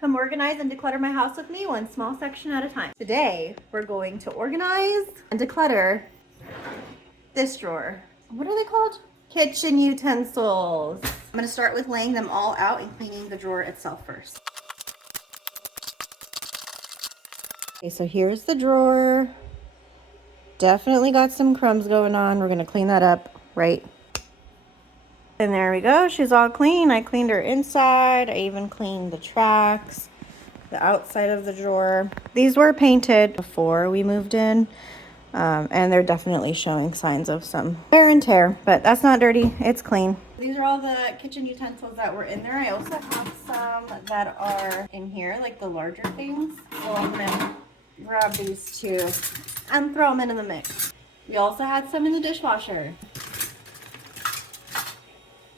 Come organize and declutter my house with me, one small section at a time. Today, we're going to organize and declutter this drawer. What are they called? Kitchen utensils. I'm gonna start with laying them all out and cleaning the drawer itself first. Okay, so here's the drawer. Definitely got some crumbs going on. We're gonna clean that up right. And there we go, she's all clean. I cleaned her inside. I even cleaned the tracks, the outside of the drawer. These were painted before we moved in, and they're definitely showing signs of some wear and tear, but that's not dirty, it's clean. These are all the kitchen utensils that were in there. I also have some that are in here, like the larger things. So I'm gonna grab these two and throw them into the mix. We also had some in the dishwasher.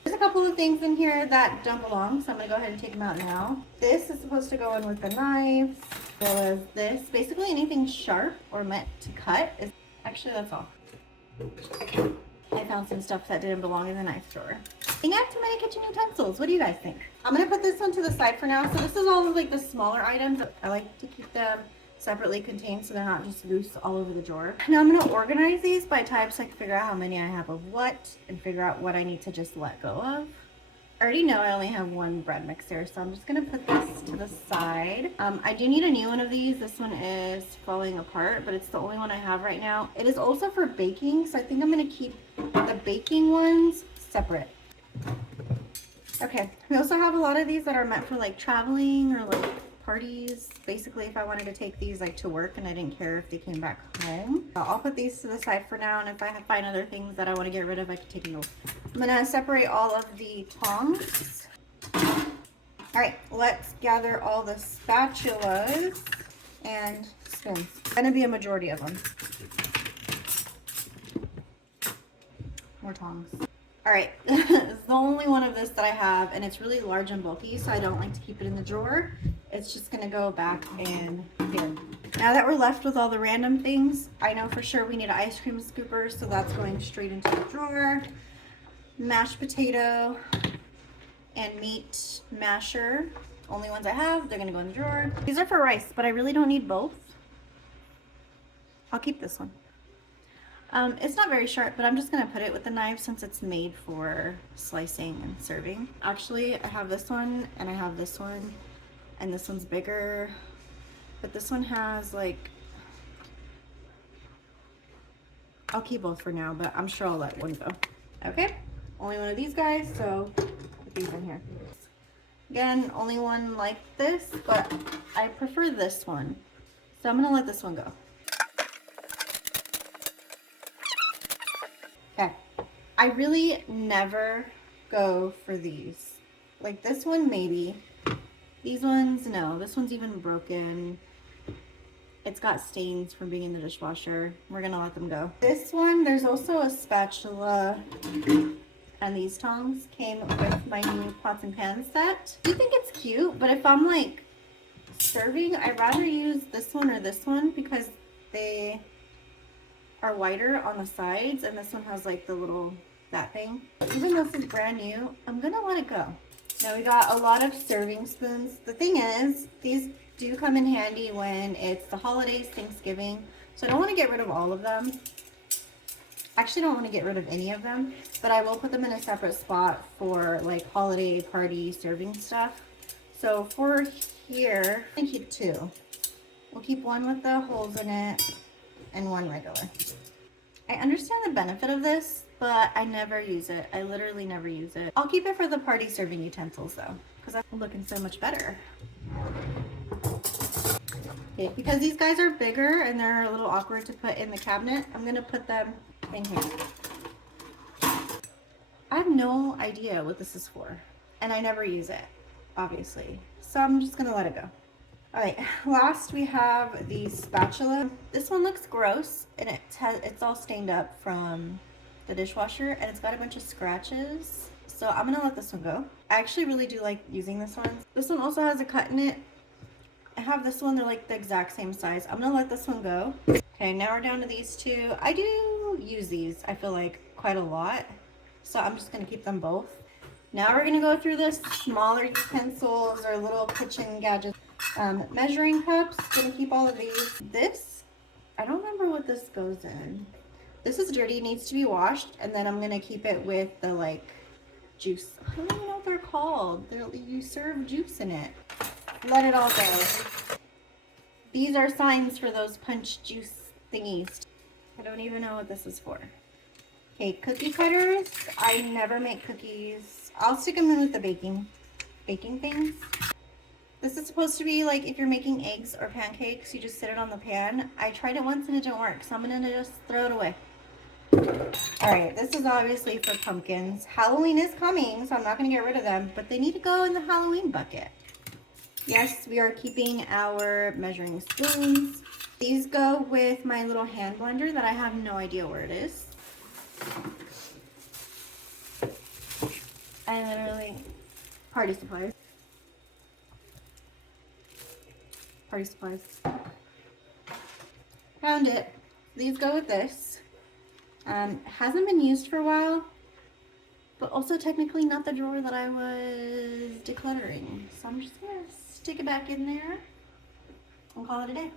There's a couple of things in here that don't belong, so I'm gonna go ahead and take them out now. This is supposed to go in with the knives, as well as this. Basically anything sharp or meant to cut is, actually that's all. I found some stuff that didn't belong in the knife drawer. I think I have too many kitchen utensils. What do you guys think? I'm gonna put this one to the side for now. So this is all of like the smaller items. I like to keep them separately contained so they're not just loose all over the drawer. Now I'm going to organize these by type so I can figure out how many I have of what and figure out what I need to just let go of. I already know I only have one bread mixer, so I'm just going to put this to the side. I do need a new one of these. This one is falling apart, but it's the only one I have right now. It is also for baking, so I think I'm going to keep the baking ones separate. Okay, we also have a lot of these that are meant for like traveling or like parties. Basically, if I wanted to take these like to work and I didn't care if they came back home. I'll put these to the side for now, and if I find other things that I want to get rid of, I can take them off. I'm gonna separate all of the tongs. All right, let's gather all the spatulas and spoons. Gonna be a majority of them. More tongs. All right, it's the only one of this that I have, and it's really large and bulky, so I don't like to keep it in the drawer. It's just gonna go back in here. Now that we're left with all the random things, I know for sure we need an ice cream scooper, so that's going straight into the drawer. Mashed potato and meat masher, only ones I have, they're gonna go in the drawer. These are for rice, but I really don't need both. I'll keep this one. It's not very sharp, but I'm just gonna put it with the knife since it's made for slicing and serving. Actually, I have this one and I have this one, and this one's bigger, but this one has like, I'll keep both for now, but I'm sure I'll let one go. Okay, only one of these guys, so put these in here. Again, only one like this, but I prefer this one, so I'm gonna let this one go. Okay, I really never go for these. Like this one, maybe. These ones, no. This one's even broken. It's got stains from being in the dishwasher. We're gonna let them go. This one, there's also a spatula, and these tongs came with my new pots and pans set. I do think it's cute, but if I'm like serving, I'd rather use this one or this one because they are wider on the sides, and this one has like the little, that thing. Even though this is brand new, I'm gonna let it go. Now we got a lot of serving spoons. The thing is, these do come in handy when it's the holidays, Thanksgiving. So I don't want to get rid of all of them. Actually, don't want to get rid of any of them, but I will put them in a separate spot for like holiday party serving stuff. So for here, I think two. We'll keep one with the holes in it and one regular. I understand the benefit of this, but I never use it. I literally never use it. I'll keep it for the party serving utensils though, because I'm looking so much better. Okay, because these guys are bigger and they're a little awkward to put in the cabinet, I'm gonna put them in here. I have no idea what this is for, and I never use it, obviously. So I'm just gonna let it go. All right, last we have the spatula. This one looks gross, and it's all stained up from the dishwasher, and it's got a bunch of scratches. So I'm gonna let this one go. I actually really do like using this one. This one also has a cut in it. I have this one, they're like the exact same size. I'm gonna let this one go. Okay, now we're down to these two. I do use these, I feel like, quite a lot. So I'm just gonna keep them both. Now we're gonna go through the smaller utensils or little kitchen gadgets. Measuring cups, gonna keep all of these. This, I don't remember what this goes in. This is dirty, needs to be washed, and then I'm gonna keep it with the like juice. I don't even know what they're called. You serve juice in it. Let it all go. These are signs for those punch juice thingies. I don't even know what this is for. Okay, cookie cutters. I never make cookies. I'll stick them in with the baking things. This is supposed to be like if you're making eggs or pancakes, you just sit it on the pan. I tried it once and it didn't work, so I'm gonna just throw it away. All right, this is obviously for pumpkins. Halloween is coming, so I'm not gonna get rid of them, but they need to go in the Halloween bucket. Yes, we are keeping our measuring spoons. These go with my little hand blender that I have no idea where it is. I literally, party supplies. Party supplies. Found it. These go with this. Hasn't been used for a while, but also technically not the drawer that I was decluttering. So I'm just gonna stick it back in there and call it a day.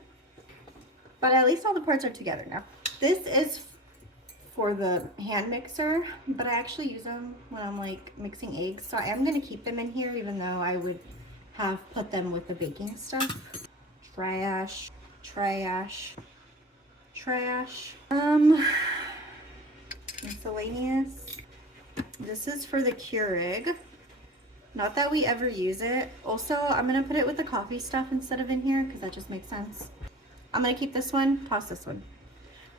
But at least all the parts are together now. This is for the hand mixer, but I actually use them when I'm like mixing eggs. So I am gonna keep them in here even though I would have put them with the baking stuff. Trash, trash, trash. Miscellaneous. This is for the Keurig. Not that we ever use it. Also, I'm gonna put it with the coffee stuff instead of in here because that just makes sense. I'm gonna keep this one, toss this one.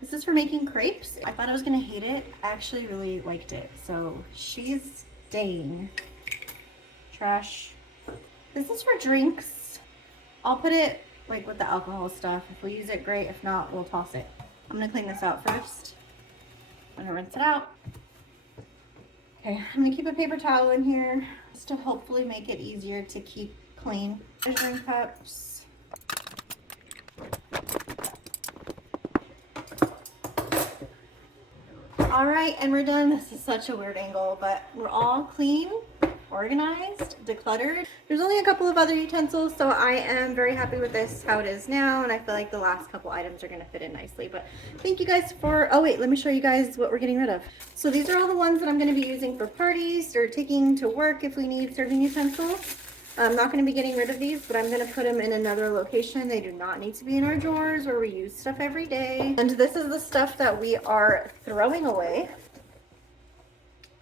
This is for making crepes. I thought I was gonna hate it. I actually really liked it. So she's staying. Trash. This is for drinks. I'll put it like with the alcohol stuff. If we use it, great. If not, we'll toss it. I'm gonna clean this out first. I'm gonna rinse it out. Okay, I'm gonna keep a paper towel in here just to hopefully make it easier to keep clean. Measuring cups. All right, and we're done. This is such a weird angle, but we're all clean, organized, decluttered. There's only a couple of other utensils, so I am very happy with this, how it is now, and I feel like the last couple items are gonna fit in nicely. But thank you guys for, oh wait, let me show you guys what we're getting rid of. So these are all the ones that I'm gonna be using for parties or taking to work if we need serving utensils. I'm not gonna be getting rid of these, but I'm gonna put them in another location. They do not need to be in our drawers where we use stuff every day. And this is the stuff that we are throwing away.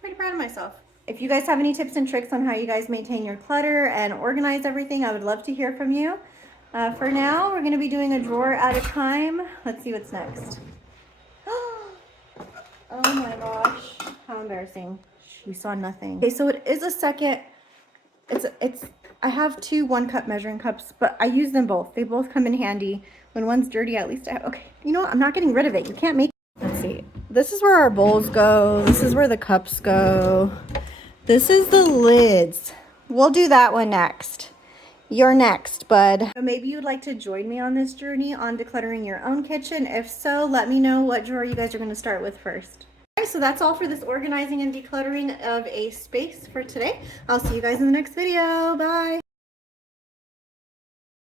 Pretty proud of myself. If you guys have any tips and tricks on how you guys maintain your clutter and organize everything, I would love to hear from you. For now, we're gonna be doing a drawer at a time. Let's see what's next. Oh my gosh, how embarrassing. We saw nothing. Okay, so it is a second, I have two 1 cup measuring cups, but I use them both. They both come in handy. When one's dirty, at least I have, okay, you know what? I'm not getting rid of it. You can't make, let's see. This is where our bowls go. This is where the cups go. This is the lids. We'll do that one next. You're next, bud. So maybe you'd like to join me on this journey on decluttering your own kitchen. If so, let me know what drawer you guys are gonna start with first. Okay, so that's all for this organizing and decluttering of a space for today. I'll see you guys in the next video. Bye.